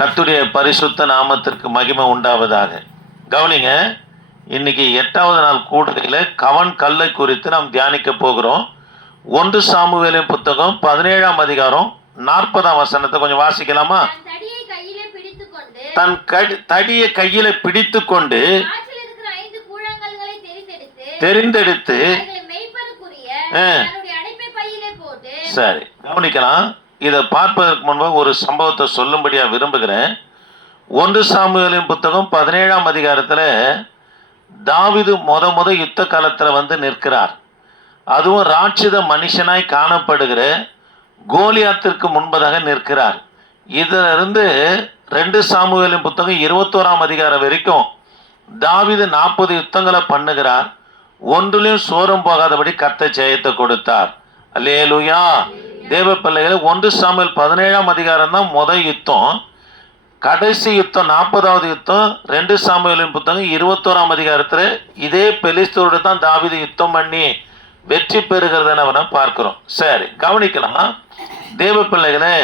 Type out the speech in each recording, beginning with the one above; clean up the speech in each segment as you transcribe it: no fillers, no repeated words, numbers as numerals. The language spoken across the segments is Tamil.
கர்த்தருடைய பரிசுத்த நாமத்திற்கு மகிமை உண்டாவதாக. கவனிங்க, இன்னைக்கு 8வது நாள் கூடுகையில் கவன் கல்லை குறித்து நாம் தியானிக்க போகிறோம். 1 சாமுவேலின் புத்தகம் 17ஆம் அதிகாரம் 40ஆம் வசனத்தை கொஞ்சம் வாசிக்கலாமா? தன் தடியை கையில பிடித்து கொண்டு தெரிந்தெடுத்து சரி கவனிக்கலாம். இதை பார்ப்பதற்கு முன்பாக ஒரு சம்பவத்தை சொல்லும்படியா விரும்புகிறேன். 1 சாமுவேலின் புத்தகம் 17ஆம் அதிகாரத்தில் தாவீது முத யுத்த காலத்தில் நிற்கிறார். அதுவும் ராட்சித மனுஷனாய் காணப்படுகிற கோலியாத்திற்கு முன்பதாக நிற்கிறார். இதிலிருந்து 2 சாமுவேலின் புத்தகம் 21ஆம் அதிகாரம் வரைக்கும் தாவீது 40 யுத்தங்களை பண்ணுகிறார். ஒன்றிலையும் சோரம் போகாதபடி கர்த்தர் ஜெயத்தை கொடுத்தார். அல்லேலூயா. தேவ பிள்ளைகளை 1 சாமுவேல் 17ஆம் அதிகாரம் தான் முதல் யுத்தம். கடைசி யுத்தம் 40வது யுத்தம் 2 சாமுவேலின் புத்தகம் 21ஆம் அதிகாரத்தில் இதே பெலிஸ்தரோடு தான் தாவீது யுத்தம் பண்ணி வெற்றி பெறுகிறத நம்ம பார்க்கிறோம். சரி கவனிக்கலாம். தேவ பிள்ளைகளே,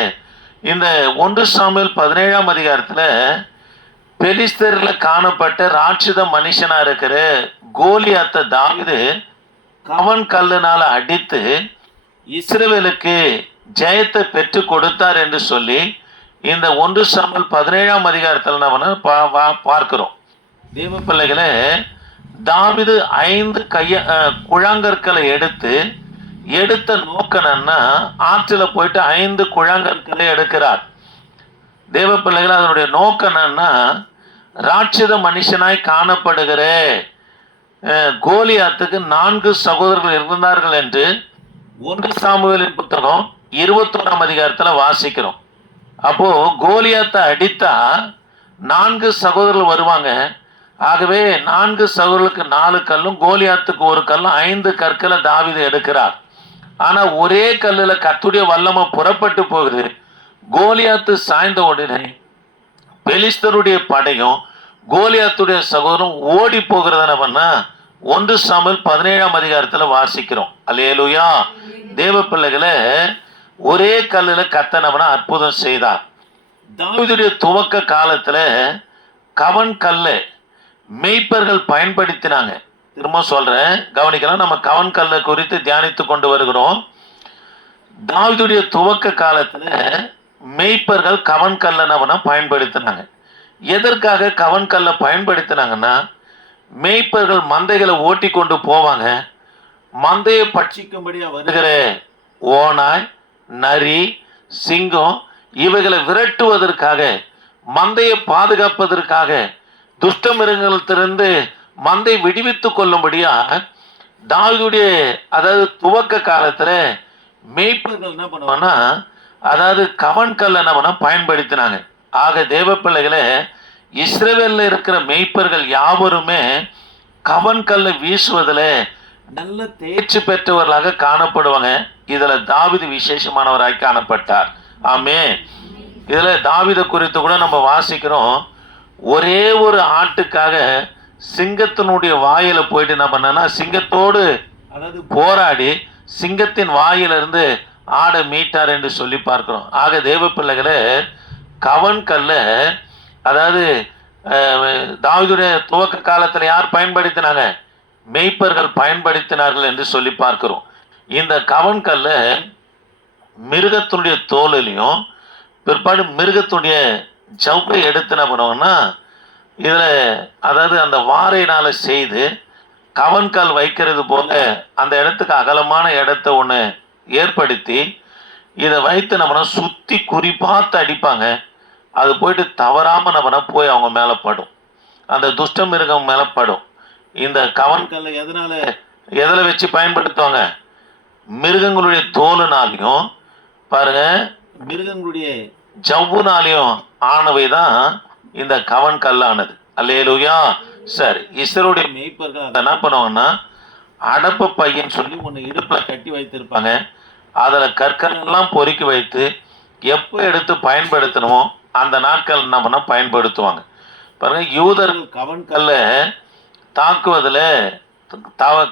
இந்த 1 சாமுவேல் 17ஆம் அதிகாரத்தில் பெலிஸ்தரில் காணப்பட்ட ராட்சித மனுஷனா இருக்கிற கோலியாத்தை தாவீது கவன் கல்லுனால அடித்து இஸ்ரவேலுக்கு ஜெயத்தை பெற்று கொடுத்தார் என்று சொல்லி இந்த 1 சாமுவேல் 17ஆம் அதிகாரத்தில் நம்ம பார்க்கிறோம். தேவ பிள்ளைகளே, தாவீது 5 குழாங்கற்களை எடுத்த நோக்கணும்னா ஆற்றில் போயிட்டு 5 குழாங்கற்களை எடுக்கிறார். தேவ பிள்ளைகள், அதனுடைய நோக்கம் என்னன்னா ராட்சித மனுஷனாய் காணப்படுகிற கோலியாத்துக்கு 4 சகோதரர்கள் இருந்தார்கள் என்று 1 சாமுவேலின் புத்தகம் 21ஆம் அதிகாரத்தில் வாசிக்கிறோம். அப்போ கோலியாத்தை அடித்தா 4 சகோதரர்கள் வருவாங்க. ஆகவே 4 சகோதரர்களுக்கு 4 கல்லும் கோலியாத்துக்கு 1 கல்லும் 5 கற்களை தாவீது எடுக்கிறார். ஆனால் ஒரே கல்லில் கர்த்தருடைய வல்லமை புறப்பட்டு போகுது. கோலியாத்து சாய்ந்த உடனே பெலிஸ்தருடைய படையும் கோலியாத்துடைய சகோதரரும் ஓடி போகிறதுனா 1 சாமுவேல் 17ஆம் அதிகாரத்தில் வாசிக்கிறோம். அல்லேலூயா. தேவ பிள்ளைகளை, ஒரே கல்லில் கர்த்தர் அற்புதம் செய்தார். தாவீதுடைய துவக்க காலத்தில் கவன் கல்லை மேய்ப்பர்கள் பயன்படுத்தினாங்க. திரும்ப சொல்றேன், கவனிக்கலாம். நம்ம கவன் கல்லை குறித்து தியானித்து கொண்டு வருகிறோம். தாவீதுடைய துவக்க காலத்தில் மேய்ப்பர்கள் கவன் கல்லை பயன்படுத்தினாங்க. எதற்காக கவன் கல்லை பயன்படுத்தினாங்கன்னா, மேய்ப்பர்கள் மந்தைகளை ஓட்டி கொண்டு போவாங்க. மந்தையை பட்சிக்கும்படியா வருகிற ஓனாய், நரி, சிங்கம் இவைகளை விரட்டுவதற்காக, மந்தையை பாதுகாப்பதற்காக, துஷ்ட மிருகத்திலிருந்து மந்தை விடுவித்து கொள்ளும்படியா தாவீதுடைய துவக்க காலத்தில் மேய்ப்பர்கள் என்ன பண்ணுவாங்கன்னா கவன் கல்லை பயன்படுத்தினாங்க. ஆக தேவ பிள்ளைகளை, இஸ்ரவேலில் இருக்கிற மேய்ப்பர்கள் யாவருமே கவன் கல்லை வீசுவதில் நல்ல தேர்ச்சி பெற்றவர்களாக காணப்படுவாங்க. இதில் தாவீது விசேஷமானவராக காணப்பட்டார். ஆமே. இதில் தாவீதை குறித்து கூட நம்ம வாசிக்கிறோம். ஒரே ஒரு ஆட்டுக்காக சிங்கத்தினுடைய வாயில போயிட்டு என்ன பண்ணனா, சிங்கத்தோடு போராடி சிங்கத்தின் வாயிலிருந்து ஆடை மீட்டார் என்று சொல்லி பார்க்கிறோம். ஆக தேவ பிள்ளைகளை, கவன் கல்ல தாவீதுடைய துவக்க காலத்தில் யார் பயன்படுத்தினாங்க? மேய்ப்பர்கள் பயன்படுத்தினார்கள் என்று சொல்லி பார்க்கிறோம். இந்த கவன் கல்ல மிருகத்துடைய தோலிலையும் பிற்பாடு மிருகத்துடைய ஜவ்வை எடுத்து என்ன பண்ணுவாங்கன்னா, இதில் அந்த வாரையினால் செய்து கவன்கால் வைக்கிறது போல அந்த இடத்துக்கு அகலமான இடத்த ஒன்று ஏற்படுத்தி இதை வைத்து நம்ம சுற்றி குறிப்பாத்து அடிப்பாங்க. அது போயிட்டு தவறாமல் நம்ம போய் அவங்க மேலே படும், அந்த துஷ்ட மிருகம் மேலே படும். இந்த கவன்கல்லை எதில் வச்சு பயன்படுத்துவாங்க? மிருகங்களுடைய தோலுனாலையும் பாருங்க, மிருகங்களுடைய ஜவ்வுனாலையும் ஆனவை தான் இந்த கவன் கல்லானது. அல்லேலூயா. சரி, இஸ்ரவேலுடைய மேய்ப்பர்கள் அதை என்ன பண்ணுவாங்கன்னா, அடப்ப பையன் சொல்லி ஒன்று இடுப்பில் கட்டி வைத்திருப்பாங்க. அதில் கற்கள் எல்லாம் பொறுக்கி வைத்து எப்போ எடுத்து பயன்படுத்தணுமோ அந்த நாட்கள் என்ன பண்ண பயன்படுத்துவாங்க. பாருங்க, யூதர்கள் கவன் கல்லை தாக்குவதில்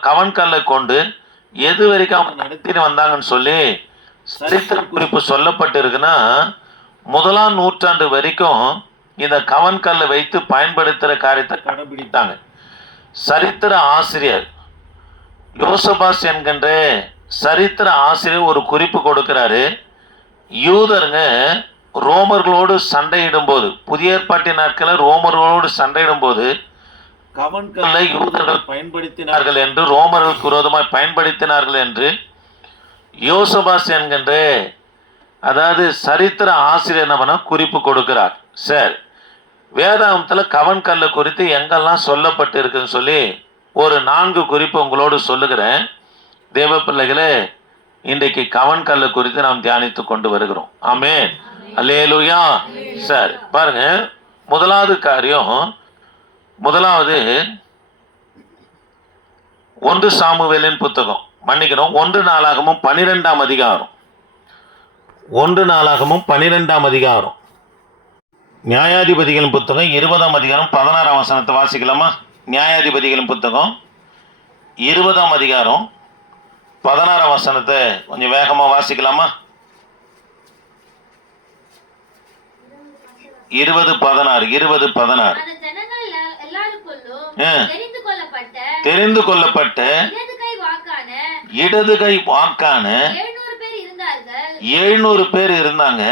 கவன் கல்லை கொண்டு எது வரைக்கும் அவங்க நடத்திட்டு வந்தாங்கன்னு சொல்லி சரித்திர குறிப்பு சொல்லப்பட்டு இருக்குன்னா, முதலாம் நூற்றாண்டு வரைக்கும் இந்த கவன்கல்லை வைத்து பயன்படுத்துகிற காரியத்தை கடைபிடித்தாங்க. சரித்திர ஆசிரியர் யோசபாஸ் என்கின்ற சரித்திர ஆசிரியர் ஒரு குறிப்பு கொடுக்கிறாரு. யூதருங்க ரோமர்களோடு சண்டையிடும் போது, புதிய ஏற்பாட்டின் நாட்களில் ரோமர்களோடு சண்டையிடும் போது கவன்கல்லை யூதர்கள் பயன்படுத்தினார்கள் என்று, ரோமர்களுக்கு விரோதமாக பயன்படுத்தினார்கள் என்று யோசபாஸ் என்கின்ற அதாவது சரித்திர ஆசிரியர் என்ன குறிப்பு கொடுக்கிறார். சரி, வேதாகமத்தில் கவன்கல்லை குறித்து எங்கெல்லாம் சொல்லப்பட்டு இருக்குன்னு சொல்லி ஒரு 4 குறிப்பு உங்களோடு சொல்லுகிறேன். தேவ பிள்ளைகளே, இன்றைக்கு கவன்கல்லை குறித்து நாம் தியானித்து கொண்டு வருகிறோம். ஆமென், அல்லேலூயா. சரி, பாருங்க, முதலாவது காரியம், முதலாவது 1 சாமுவேலின் புத்தகம், மன்னிக்கணும், 1 நாளாகமும் 12ஆம் அதிகாரம், 1 நாளாகமும் 12ஆம் அதிகாரம், நியாயாதிபதிகளின் புத்தகம் 20ஆம் அதிகாரம் 16ஆம் வசனத்தை வாசிக்கலாமா? நியாயாதிபதிகளின் புத்தகம் 20ஆம் அதிகாரம் 16ஆம் வசனத்தை கொஞ்சம் வேகமாக வாசிக்கலாமா? 20:16 தெரிந்து கொள்ளப்பட்ட இடது கை வாக்கான 700 பேர் இருந்தாங்க.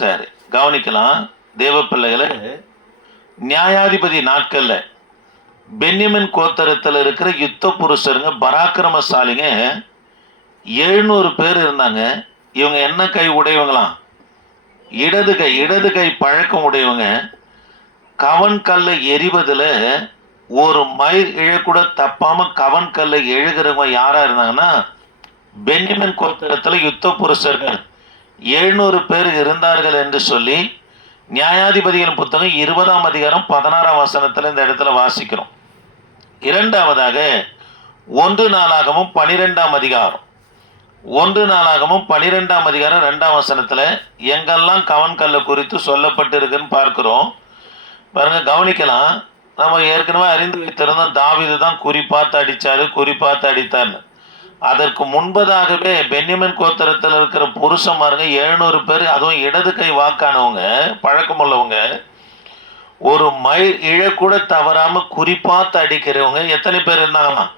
சரி, கவனிக்கலாம் தேவ பிள்ளைகளை. நியாயாதிபதி நாட்கள்ல பென்யமின் கோத்திரத்தில் இருக்கிற யுத்த புருஷருங்க, பராக்கிரமசாலிங்க 700 பேர் இருந்தாங்க. இவங்க என்ன கை உடையவங்களாம்? இடது கை பழக்கம் உடையவங்க. கவன்கல்லை எரிவதில் ஒரு மைல் இழக்கூட தப்பாம கவன்கல்லை எழுகிறவங்க யாரா இருந்தாங்கன்னா பென்யமின் கோத்திரத்தில் யுத்த புருஷர்கள் 700 பேர் இருந்தார்கள் என்று சொல்லி நியாயாதிபதிகளின் புத்தகம் 20ஆம் அதிகாரம் 16ஆம் வசனத்தில் இந்த இடத்துல வாசிக்கிறோம். இரண்டாவதாக 1 நாளாகமும் 12ஆம் அதிகாரம், 1 நாளாகமும் 12ஆம் அதிகாரம் 2ஆம் வசனத்தில் எங்கெல்லாம் கவன்கல்லை குறித்து சொல்லப்பட்டு இருக்குன்னு பார்க்கிறோம். பாருங்க, கவனிக்கலாம். நம்ம ஏற்கனவே அறிந்து வைத்திருந்தோம், தாவீது தான் குறி பார்த்து அடித்தார்னு. அதற்கு முன்பதாகவே பென்யமின் கோத்திரத்தில் இருக்கிற புருஷன்மாருங்க 700 பேர், அதுவும் இடது கை வாக்கானவங்க, பழக்கமுள்ளவங்க, ஒரு மைல் இழக்கூட தவறாம குறிப்பாத்து அடிக்கிறவங்க எத்தனை பேர் இருந்தாங்களாம்?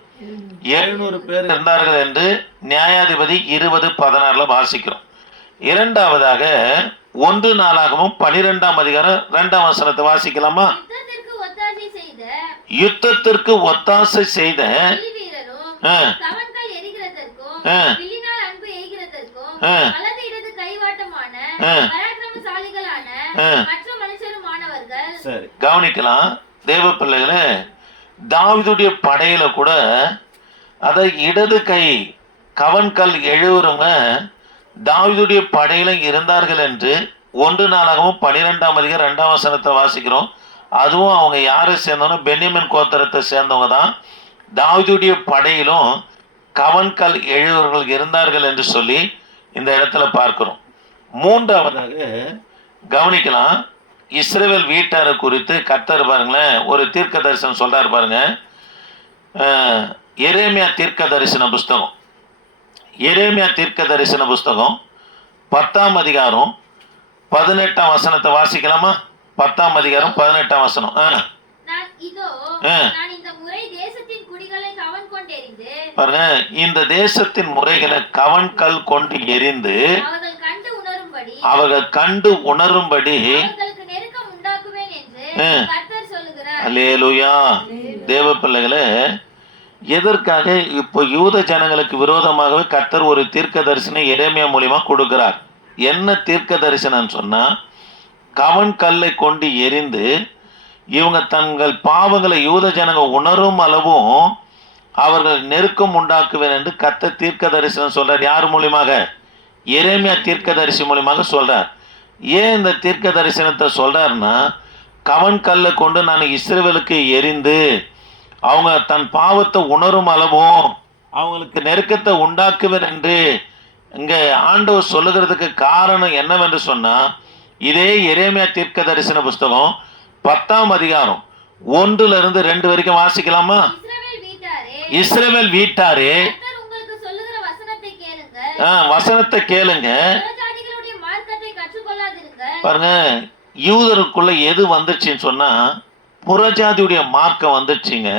700 பேர் இருந்தார்கள் என்று நியாயாதிபதி 20:16 வாசிக்கிறோம். இரண்டாவதாக 1 நாளாகமும் 12ஆம் அதிகாரம் 2ஆம் வசனத்தை வாசிக்கலாமா? யுத்தத்திற்கு ஒத்தாசை செய்த சரி, கவனிக்கலாம் தேவ பிள்ளைகளே. தாவீதுடைய படையில கூட அதை இடது கை கவன்கல் எழுவுறவங்க தாவீதுடைய படையில இருந்தார்கள் என்று 1 நாளாகவும் 12ஆம் அதிகாரம் 2ஆம் வசனத்தை வாசிக்கிறோம். அதுவும் அவங்க யாரை சேர்ந்தவங்க? பென்யமின் கோத்திரத்தை சேர்ந்தவங்க தான். தாவீதுடைய படையிலும் கவன்கல் எழுவர்கள் இருந்தார்கள் என்று சொல்லி இந்த இடத்துல பார்க்கிறோம். மூன்றாவதாக கவனிக்கலாம், இஸ்ரவேல் வீட்டாரை குறித்து கர்த்தர் பாருங்களேன் ஒரு தீர்க்க தரிசனம் சொல்றாரு பாருங்க. எரேமியா தீர்க்க தரிசன புஸ்தகம், எரேமியா தீர்க்க தரிசன புஸ்தகம் 10ஆம் அதிகாரம் 18ஆம் வசனத்தை வாசிக்கலாமா? 10ஆம் அதிகாரம் 18ஆம் வசனம். பாருங்க, இந்த தேசத்தின் முறைகளை கவன்கல் கொண்டு எரிந்து அவர்கள் கண்டு உணரும்படி. அல்லேலூயா. தேவ பிள்ளைகளே, எதற்காக இப்போ யூத ஜனங்களுக்கு விரோதமாகவே கர்த்தர் ஒரு தீர்க்க தரிசனம் எரேமியா மூலியமா கொடுக்கிறார். என்ன தீர்க்க தரிசனம் சொன்னா, கவன்கல்லை கொண்டு எரிந்து இவங்க தங்கள் பாவங்களை யூத ஜனங்க உணரும் அளவும் அவர்கள் நெருக்கம் உண்டாக்குவேன் என்று கர்த்தர் தீர்க்க தரிசனம் சொல்றார். யார் மூலியமாக? எரேமியா தீர்க்க தரிசி மூலியமாக சொல்றார். ஏன் இந்த தீர்க்க தரிசனத்தை சொல்றாருன்னா, கவன்கல்லை கொண்டு நான் இஸ்ரவேலுக்கு எரிந்து அவங்க தன் பாவத்தை உணரும் அளவும் அவங்களுக்கு நெருக்கத்தை உண்டாக்குவேன் என்று இங்கே ஆண்டவர் சொல்லுகிறதுக்கு காரணம் என்னவென்று சொன்னா, இதே எரேமியா தீர்க்க தரிசன புஸ்தகம் 10ஆம் அதிகாரம் 1லிருந்து 2 வரைக்கும் வாசிக்கலாமா? இஸ்ரவேல் வீட்டாரே, வசனத்தை கேளுங்க. புறஜாதிகளுடைய மார்க்கத்தை கற்றுக்கொள்ளாதிருங்கள். பாருங்க, யூதருக்குள்ள எது வந்துச்சுன்னு சொன்னா புறஜாதியுடைய மார்க்கம் வந்துச்சுங்க.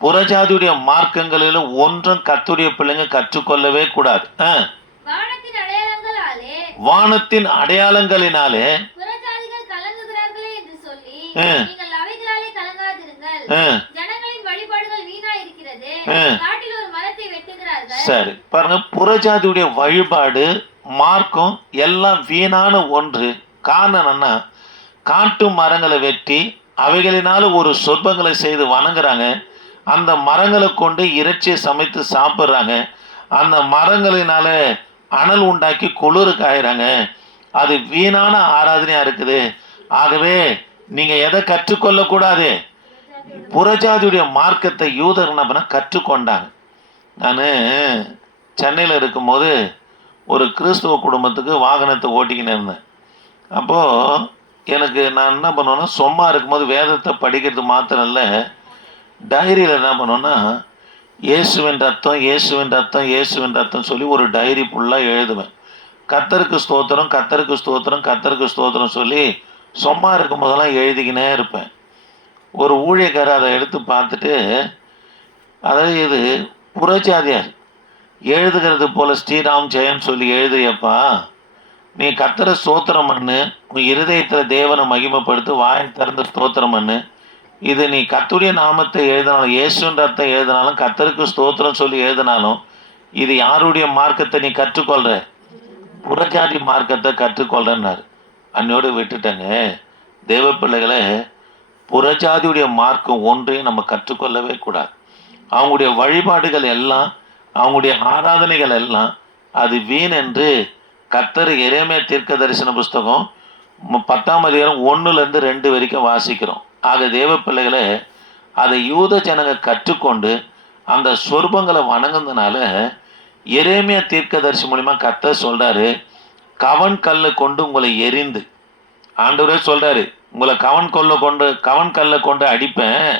புறஜாதியுடைய மார்க்கங்களில் ஒன்றும் கர்த்தருடைய பிள்ளைங்க கற்றுக்கொள்ளவே கூடாது. வானத்தின் அடையாளங்களாலே வானத்தின் அடையாளங்களினாலே புறஜாதிகள் கலங்குகிறார்களே என்று சொல்லி நீங்கள் அவைகளாலே கலங்காதிருங்கள். ஜனங்களின் வழிபாடுகள் வீணா இருக்கிறது, காட்டில் ஒரு மரத்தை வெட்டுகிறார்கள். சரி, பாருங்க, புறஜாதியுடைய வழிபாடு மார்க்கம் எல்லாம் வீணான ஒன்று. காரணம் என்னன்னா, காட்டு மரங்களை வெட்டி அவைகளினால ஒரு சொற்பங்களை செய்து வணங்குறாங்க. அந்த மரங்களை கொண்டு இறைச்சியை சமைத்து சாப்பிட்றாங்க. அந்த மரங்களினால அனல் உண்டாக்கி குளிர் காயிறாங்க. அது வீணான ஆராதனையாக இருக்குது. ஆகவே நீங்கள் எதை கற்றுக்கொள்ளக்கூடாது? புறஜாதியுடைய மார்க்கத்தை யூதர் என்ன பண்ண கற்றுக்கொண்டாங்க. நான் சென்னையில் இருக்கும்போது ஒரு கிறிஸ்துவ குடும்பத்துக்கு வாகனத்தை ஓட்டிக்கின்னு இருந்தேன். அப்போது எனக்கு நான் என்ன பண்ணுவேன்னா, சும்மா இருக்கும்போது வேதத்தை படிக்கிறது மாத்திரம் இல்லை, டைரியில் என்ன பண்ணுவேன்னா, இயேசுவின் ரத்தம் இயேசுவின் ரத்தம் இயேசுவின் ரத்தம் சொல்லி ஒரு டைரி ஃபுல்லாக எழுதுவேன். கர்த்தருக்கு ஸ்தோத்திரம் கர்த்தருக்கு ஸ்தோத்திரம் கர்த்தருக்கு ஸ்தோத்திரம் சொல்லி சும்மா இருக்கும் போதெல்லாம் எழுதிக்கினே இருப்பேன். ஒரு ஊழியக்காரர் அதை எடுத்து பார்த்துட்டு, அதாவது இது புறஜாதியார் எழுதுகிறது போல் ஸ்ரீராம் ஜெயன் சொல்லி எழுதுறியப்பா, நீ கர்த்தரை ஸ்தோத்திரம் பண்ணு, உன் இருதயத்தில் தேவனை மகிமைப்படுத்து, வாயை திறந்து ஸ்தோத்திரம் பண்ணு. இது நீ கர்த்தருடைய நாமத்தை எழுதினாலும் இயேசுவின் ரத்தம் எழுதினாலும் கர்த்தருக்கு ஸ்தோத்திரம் சொல்லி எழுதினாலும் இது யாருடைய மார்க்கத்தை நீ கற்றுக்கொள்கிற? புறஜாதி மார்க்கத்தை கற்றுக்கொள்கிறன்னாரு. அன்னோடு விட்டுட்டேங்க. தேவ பிள்ளைகளை, புறஜாதியுடைய மார்க்கம் ஒன்றையும் நம்ம கற்றுக்கொள்ளவே கூடாது. அவங்களுடைய வழிபாடுகள் எல்லாம், அவங்களுடைய ஆராதனைகள் எல்லாம் அது வீண் என்று கர்த்தர் எரேமியா தீர்க்க தரிசன புஸ்தகம் 10ஆம் அதிகாரம் 1-2 வரைக்கும் வாசிக்கிறோம். ஆக தேவ பிள்ளைகளை, அதை யூத ஜனங்க கற்றுக்கொண்டு அந்த சொர்பங்களை வணங்குறதுனால எரேமியா தீர்க்க தரிசி மூலிமா கர்த்தர் சொல்கிறாரு, கவன் கல்லை கொண்டு உங்களை எரிந்து, ஆண்டவரே சொல்கிறாரு, உங்களை கவன் கல்லை கொண்டு அடிப்பேன்,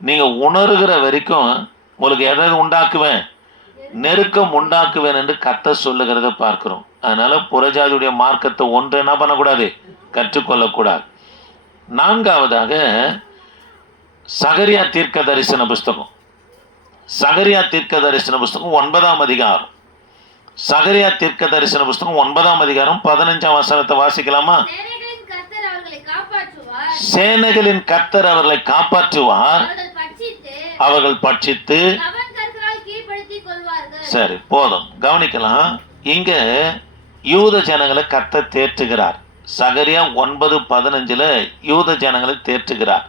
நீங்கள் உணர்கிற வரைக்கும் உங்களுக்கு எதாவது உண்டாக்குவேன், நெருக்கம் உண்டாக்குவேன் என்று கர்த்தர் சொல்லுகிறத பார்க்கிறோம். அதனால புறஜாதியுடைய மார்க்கத்தை ஒன்று என்ன பண்ணக்கூடாது? கற்றுக்கொள்ளக்கூடாது. 4ஆவதாக சகரியா தீர்க்க தரிசன புஸ்தகம். சகரியா தீர்க்க தரிசன புஸ்தகம் 9ஆம் அதிகாரம். சகரியா தீர்க்க தரிசன புஸ்தகம் 9ஆம் அதிகாரம் 15ஆம் வசனத்தை வாசிக்கலாமா? சேனைகளின் கர்த்தர் அவர்களை காப்பாற்றுவார், அவர்கள் பட்சித்து. சரி, போதும், கவனிக்கலாம். இங்க யூத ஜனங்களை கர்த்தர் தேற்றுகிறார். சகரியா 9:15 யூத ஜனங்களை தேற்றுகிறார்.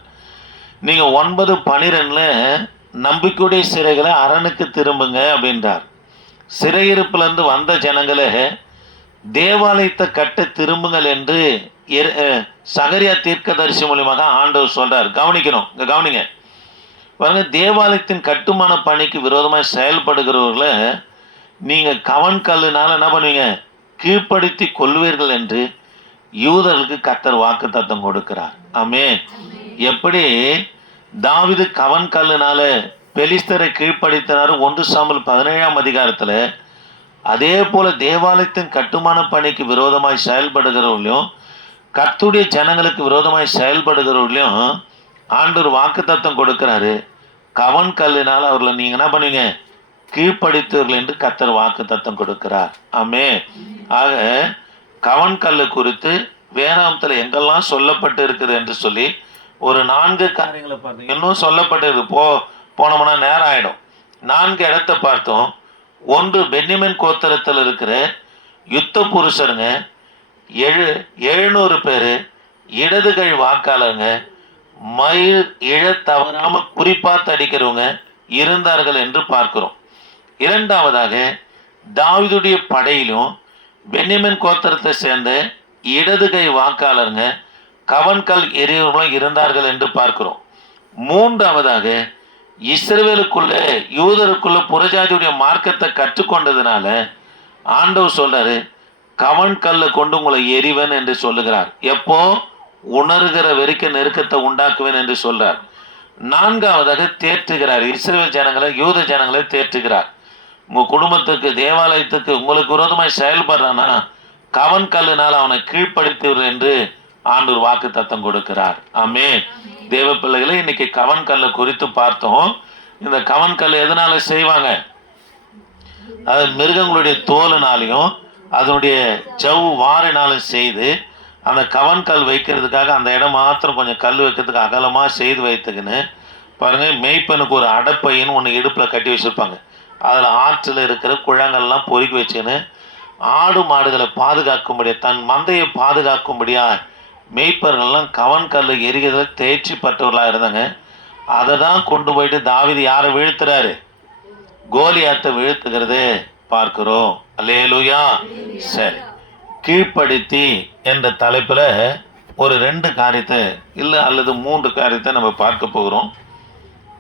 நீங்க 9:12 நம்பிக்கையுடைய சிறைகளை அரணுக்கு திரும்புங்க அப்படின்றார். சிறையிருப்பிலிருந்து வந்த ஜனங்களை தேவாலயத்தை கட்ட திரும்புங்கள் என்று சகரியா தீர்க்க தரிசி மூலியமாக ஆண்டவர் சொல்றார். கவனிக்கணும், இங்க கவனிங்க. பாருங்க, தேவாலயத்தின் கட்டுமான பணிக்கு விரோதமாக செயல்படுகிறவர்களை நீங்க கவன் கல்லுனால என்ன பண்ணுவீங்க? கீழ்ப்படுத்தி கொள்வீர்கள் என்று யூதர்களுக்கு கர்த்தர் வாக்கு தத்தம் கொடுக்கிறார். ஆமென். எப்படி தாவீது கவன் கல்லுனால பெலிஸ்தரை கீழ்ப்படுத்தினார் 1 சாமுவேல் 17ஆம் அதிகாரத்தில், அதே போல தேவாலயத்தின் கட்டுமான பணிக்கு விரோதமாய் செயல்படுகிறவர்களையும் கர்த்தருடைய ஜனங்களுக்கு விரோதமாய் செயல்படுகிறவர்களையும் ஆண்டவர் வாக்கு தத்தம் கொடுக்கிறாரு. கவன் கல்லினால் அவர்களை நீங்க என்ன பண்ணுவீங்க? கீழ்ப்படுத்துவர்கள் என்று கர்த்தர் வாக்கு தத்தம் கொடுக்கிறார். ஆமென். ஆக கவன் கல்லு குறித்து வேதாகமத்தில் எங்கெல்லாம் சொல்லப்பட்டு இருக்குது என்று சொல்லி ஒரு 4 காரியங்களை பார்த்தோம். இன்னும் சொல்லப்பட்டது போனோம்னா நேரம் ஆகிடும். 4 இடத்தை பார்த்தோம். 1, பென்யமின் கோத்திரத்தில் இருக்கிற யுத்த புருஷருங்க 700 பேர், இடதுகை வாக்காளருங்க, மயிர் இழ தவறாமல் குறிப்பாத்து அடிக்கிறவங்க இருந்தார்கள் என்று பார்க்கிறோம். 2ஆவதாக தாவீதுடைய படையிலும் பென்யமின் கோத்திரத்தை சேர்ந்த இடதுகை வாக்காளருங்க கவன்கல் எரியவர்களும் இருந்தார்கள் என்று பார்க்கிறோம். 3ஆவதாக இஸ்ரவேலுக்குள்ள யூதருக்குள்ள புறஜாதியுடைய மார்க்கத்தை கற்றுக்கொண்டதுனால ஆண்டவர் சொல்றாரு, கவன் கல்லை கொண்டு உங்களை எரிவன் என்று சொல்லுகிறார். எப்போ? உணர்கிற வரைக்கும் நெருக்கத்தை உண்டாக்குவேன் என்று சொல்றார். 4ஆவதாக தேற்றுகிறார். இஸ்ரவேல் ஜனங்களை யூத ஜனங்களை தேற்றுகிறார். உங்கள் குடும்பத்துக்கு, தேவாலயத்துக்கு உங்களுக்கு விரோதமாய் செயல்படுறானா கவன் கல்லுனால் அவனை கீழ்ப்படுத்துவர் என்று ஆண்டவர் வாக்கு தத்தம் கொடுக்கிறார். ஆமென். தேவ பிள்ளைகளை இன்னைக்கு கவன் கல்லை குறித்து பார்த்தோம். இந்த கவன் கல் எதனால செய்வாங்க? அது மிருகங்களுடைய தோலினாலையும் அதனுடைய ஜவ்வு வாரினாலும் செய்து அந்த கவன் கல் வைக்கிறதுக்காக அந்த இடம் மாத்திரம் கொஞ்சம் கல் வைக்கிறதுக்கு அகலமாக செய்து வைத்துக்குன்னு பாருங்கள். மேய்ப்பனுக்கு ஒரு அடப்பைன்னு ஒன்று இடுப்பில் கட்டி வச்சுருப்பாங்க. அதில் ஆற்றில் இருக்கிற குழங்கள்லாம் பொறுக்கி வச்சுன்னு ஆடு மாடுகளை பாதுகாக்கும்படியா, தன் மந்தையை பாதுகாக்கும்படியா மேய்ப்பர்கள்லாம் கவன் கல் எரிகிறதுல தேர்ச்சி பட்டவர்களாக இருந்தாங்க. அதை தான் கொண்டு போயிட்டு தாவீது யாரை வீழ்த்துறாரு? கோலியாத்தை வீழ்த்துகிறது பார்க்கிறோம். அல்லேலூயா. சரி, கீழ்ப்படுத்தி என்ற தலைப்பில் ஒரு 2 காரியத்தை இல்லை அல்லது 3 காரியத்தை நம்ம பார்க்க போகிறோம்.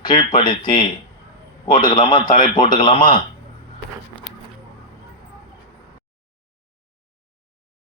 கீழ்ப்படுத்தி போட்டுக்கலாமா? தலை போட்டுக்கலாமா?